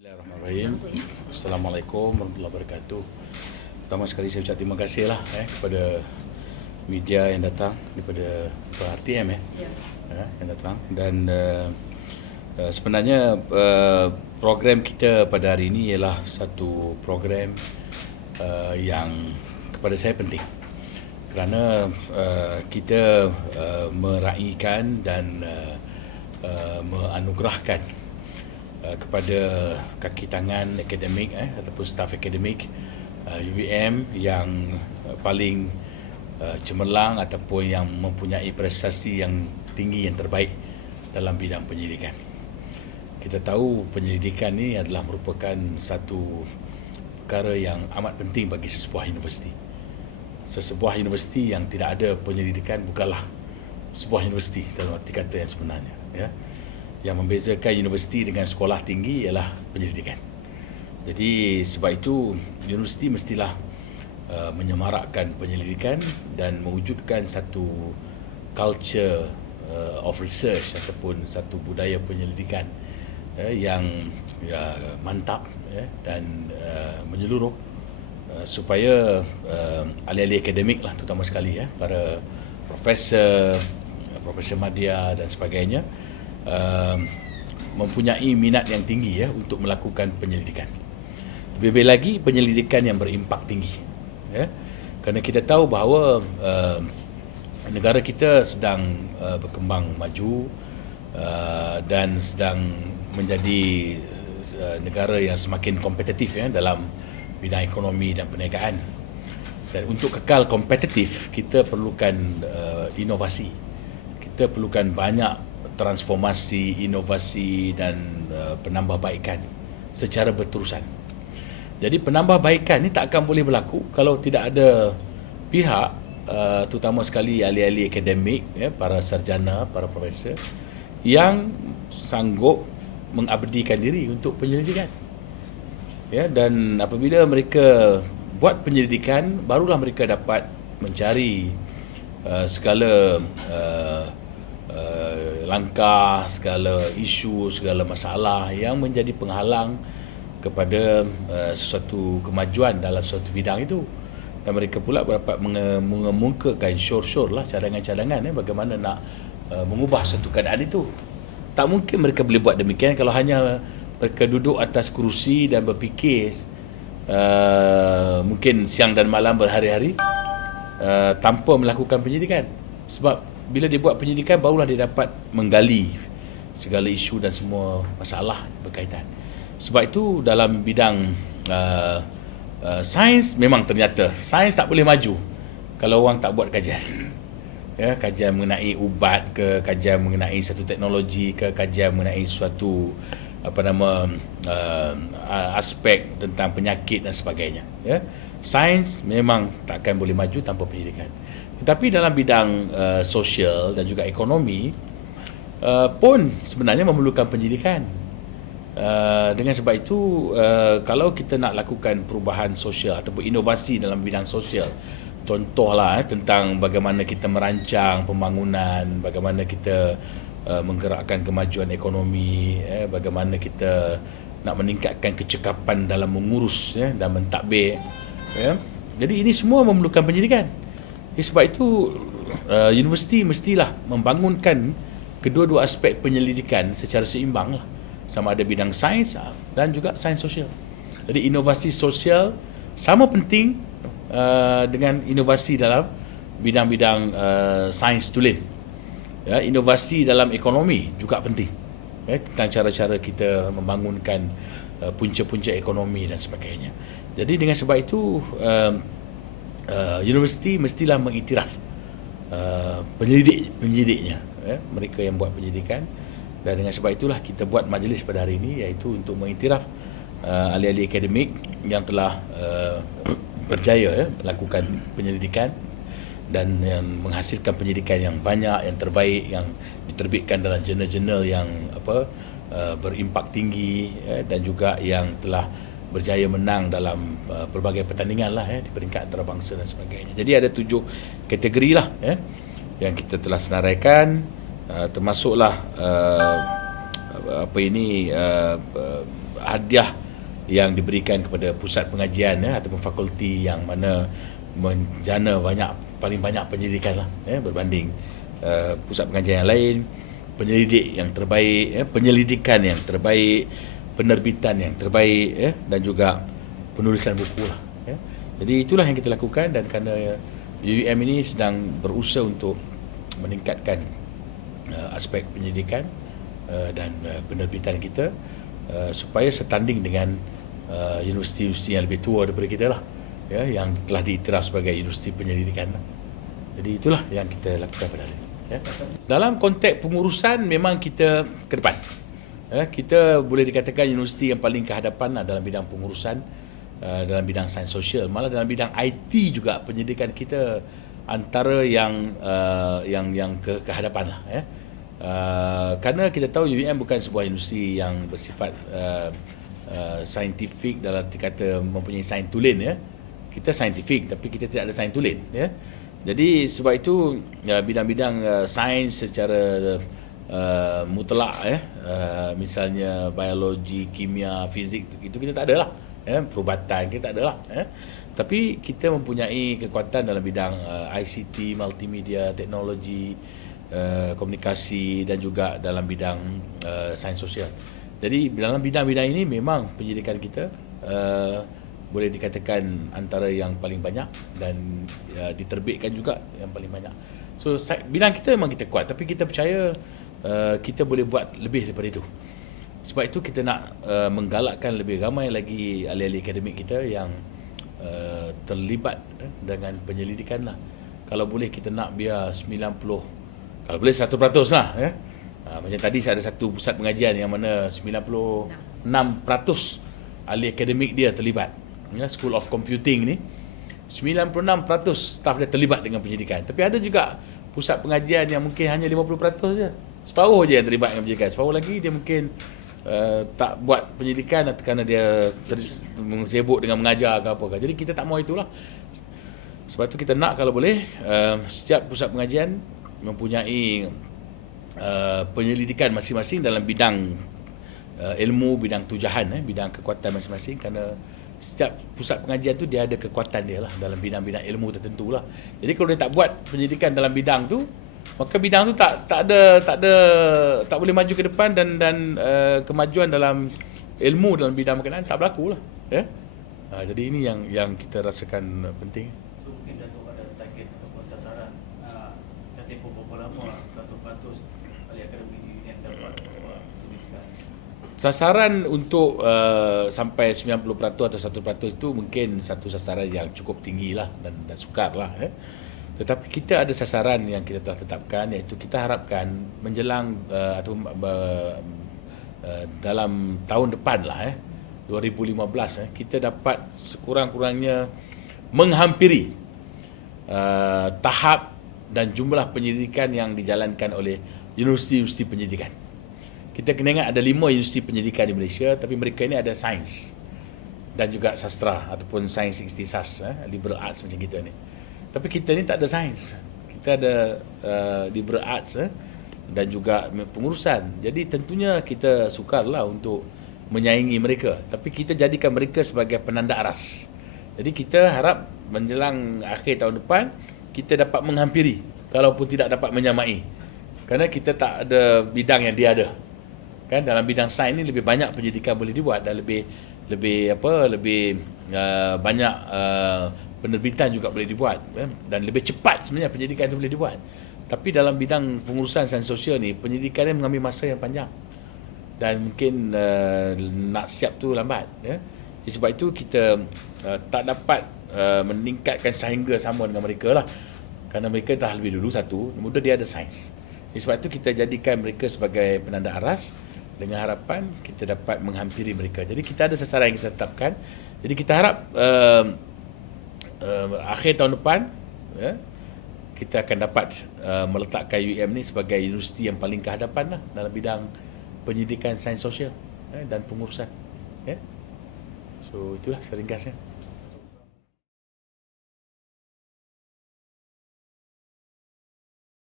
Bismillahirrahmanirrahim. Assalamualaikum warahmatullahi wabarakatuh. Pertama sekali saya ucap terima kasih lah kepada media yang datang daripada RTM yang datang, dan sebenarnya program kita pada hari ini ialah satu program yang kepada saya penting kerana kita meraikan dan menganugerahkan kepada kaki tangan akademik ataupun staf akademik UVM yang paling cemerlang ataupun yang mempunyai prestasi yang tinggi, yang terbaik dalam bidang penyelidikan. Kita tahu penyelidikan ini adalah merupakan satu perkara yang amat penting bagi sesebuah universiti. Sesebuah universiti yang tidak ada penyelidikan bukanlah sebuah universiti dalam arti kata yang sebenarnya. Yang membezakan universiti dengan sekolah tinggi ialah penyelidikan. Jadi sebab itu universiti mestilah menyemarakkan penyelidikan dan mewujudkan satu culture of research ataupun satu budaya penyelidikan yang mantap dan menyeluruh, supaya ahli-ahli akademik lah terutama sekali para profesor madya dan sebagainya mempunyai minat yang tinggi untuk melakukan penyelidikan. Lebih lagi penyelidikan yang berimpak tinggi. Kerana kita tahu bahawa negara kita sedang berkembang maju dan sedang menjadi negara yang semakin kompetitif dalam bidang ekonomi dan perniagaan. Dan untuk kekal kompetitif, kita perlukan inovasi. Kita perlukan banyak transformasi, inovasi dan penambahbaikan secara berterusan. Jadi penambahbaikan ini tak akan boleh berlaku kalau tidak ada pihak, terutama sekali ahli-ahli akademik, para sarjana, para profesor yang sanggup mengabdikan diri untuk penyelidikan. Dan apabila mereka buat penyelidikan, barulah mereka dapat mencari segala langkah, segala isu, segala masalah yang menjadi penghalang kepada sesuatu kemajuan dalam suatu bidang itu. Dan mereka pula dapat mengemukakan syur-syur lah cadangan-cadangan bagaimana nak mengubah satu keadaan itu. Tak mungkin mereka boleh buat demikian kalau hanya mereka duduk atas kerusi dan berfikir mungkin siang dan malam berhari-hari tanpa melakukan penyidikan. Sebab bila dia buat penyidikan, barulah dia dapat menggali segala isu dan semua masalah berkaitan. Sebab itu dalam bidang sains, memang ternyata sains tak boleh maju kalau orang tak buat kajian. Kajian mengenai ubat ke, kajian mengenai satu teknologi ke, kajian mengenai suatu aspek tentang penyakit dan sebagainya. Sains memang tak akan boleh maju tanpa pendidikan. Tetapi dalam bidang sosial dan juga ekonomi pun sebenarnya memerlukan pendidikan. Dengan sebab itu, kalau kita nak lakukan perubahan sosial ataupun inovasi dalam bidang sosial, contohlah tentang bagaimana kita merancang pembangunan, bagaimana kita menggerakkan kemajuan ekonomi, bagaimana kita nak meningkatkan kecekapan dalam mengurus dan mentadbir. Jadi ini semua memerlukan pendidikan. Sebab itu universiti mestilah membangunkan kedua-dua aspek penyelidikan secara seimbang lah, sama ada bidang sains dan juga sains sosial. Jadi inovasi sosial sama penting dengan inovasi dalam bidang-bidang sains tulen. Inovasi dalam ekonomi juga penting, tentang cara-cara kita membangunkan punca-punca ekonomi dan sebagainya. Jadi dengan sebab itu universiti mestilah mengiktiraf penyelidiknya, mereka yang buat penyidikan. Dan dengan sebab itulah kita buat majlis pada hari ini, iaitu untuk mengiktiraf ahli-ahli akademik yang telah berjaya melakukan penyelidikan dan yang menghasilkan penyidikan yang banyak, yang terbaik, yang diterbitkan dalam jurnal-jurnal yang berimpak tinggi, dan juga yang telah berjaya menang dalam pelbagai pertandingan lah di peringkat antarabangsa dan sebagainya. Jadi ada 7 kategori lah yang kita telah senaraikan, termasuklah hadiah yang diberikan kepada pusat pengajian ataupun fakulti yang mana menjana paling banyak penyelidikan lah berbanding pusat pengajian yang lain, penyelidik yang terbaik, penyelidikan yang terbaik, penerbitan yang terbaik, dan juga penulisan buku lah. Jadi itulah yang kita lakukan, dan kerana UUM ini sedang berusaha untuk meningkatkan aspek penyelidikan dan penerbitan kita supaya setanding dengan universiti-universiti yang lebih tua daripada kita lah, yang telah diiktiraf sebagai universiti penyelidikan lah. Jadi itulah yang kita lakukan pada hari ini. Dalam konteks pengurusan memang kita ke depan. Kita boleh dikatakan universiti yang paling ke hadapan lah dalam bidang pengurusan, dalam bidang sains sosial, malah dalam bidang IT juga penyelidikan kita antara yang ke hadapan lah. Kerana kita tahu UUM bukan sebuah universiti yang bersifat saintifik dalam arti kata mempunyai sains tulen. Kita saintifik tapi kita tidak ada sains tulen. Jadi sebab itu bidang-bidang sains secara mutlak, misalnya biologi, kimia, fizik, itu kita tak ada lah. Perubatan kita tak ada lah. Tapi kita mempunyai kekuatan dalam bidang ICT, multimedia, teknologi, komunikasi, dan juga dalam bidang sains sosial. Jadi dalam bidang-bidang ini memang pendidikan kita boleh dikatakan antara yang paling banyak dan diterbitkan juga yang paling banyak. So bidang kita memang kita kuat, tapi kita percaya kita boleh buat lebih daripada itu. Sebab itu kita nak menggalakkan lebih ramai lagi ahli-ahli akademik kita yang terlibat dengan penyelidikan lah. Kalau boleh kita nak biar 90, kalau boleh 100% lah. Macam tadi saya ada satu pusat pengajian yang mana 96% ahli akademik dia terlibat. School of Computing ni 96% staf dia terlibat dengan penyidikan. Tapi ada juga pusat pengajian yang mungkin hanya 50% saja. Separuh je yang terlibat dengan penyidikan. Separuh lagi dia mungkin tak buat penyidikan kerana dia sibuk dengan mengajar ke apa. Jadi kita tak mahu itulah. Sebab tu kita nak kalau boleh setiap pusat pengajian mempunyai penyelidikan masing-masing dalam bidang ilmu, bidang tujahan, bidang kekuatan masing-masing, kerana setiap pusat pengajian tu dia ada kekuatan dia lah dalam bidang-bidang ilmu tertentu lah. Jadi kalau dia tak buat penyelidikan dalam bidang tu, maka bidang tu tak boleh maju ke depan, dan kemajuan dalam ilmu dalam bidang berkenaan tak berlaku lah. Jadi ini yang kita rasakan penting. So mungkin Datuk ada target ataupun sasaran dah tempoh berapa lama 100% ahli akademik yang dapat pendidikan? Sasaran untuk sampai 90% atau 100% itu mungkin satu sasaran yang cukup tinggi lah dan sukar lah. Tetapi kita ada sasaran yang kita telah tetapkan, iaitu kita harapkan menjelang atau dalam tahun depan lah 2015 kita dapat sekurang-kurangnya menghampiri tahap dan jumlah penyelidikan yang dijalankan oleh universiti-universiti penyidikan. Kita kena ingat ada 5 universiti penyidikan di Malaysia, tapi mereka ini ada sains dan juga sastra ataupun sains ikhtisas, liberal arts macam kita ni. Tapi kita ni tak ada sains. Kita ada liberal arts dan juga pengurusan. Jadi tentunya kita sukarlah untuk menyaingi mereka. Tapi kita jadikan mereka sebagai penanda aras. Jadi kita harap menjelang akhir tahun depan kita dapat menghampiri, kalaupun tidak dapat menyamai. Kerana kita tak ada bidang yang dia ada. Kan dalam bidang sains ni lebih banyak penyidikan boleh dibuat dan lebih banyak penerbitan juga boleh dibuat, dan lebih cepat sebenarnya penyidikan itu boleh dibuat. Tapi dalam bidang pengurusan sains sosial ni penyidikan dia mengambil masa yang panjang dan mungkin nak siap tu lambat. Sebab itu kita tak dapat meningkatkan sehingga sama dengan mereka lah, kerana mereka dah lebih dulu satu, kemudian dia ada sains. Sebab itu kita jadikan mereka sebagai penanda aras dengan harapan kita dapat menghampiri mereka. Jadi kita ada sasaran yang kita tetapkan. Jadi kita harap akhir tahun depan kita akan dapat meletakkan UUM ni sebagai universiti yang paling ke hadapan lah dalam bidang penyidikan sains sosial dan pengurusan. So itulah seringkasnya.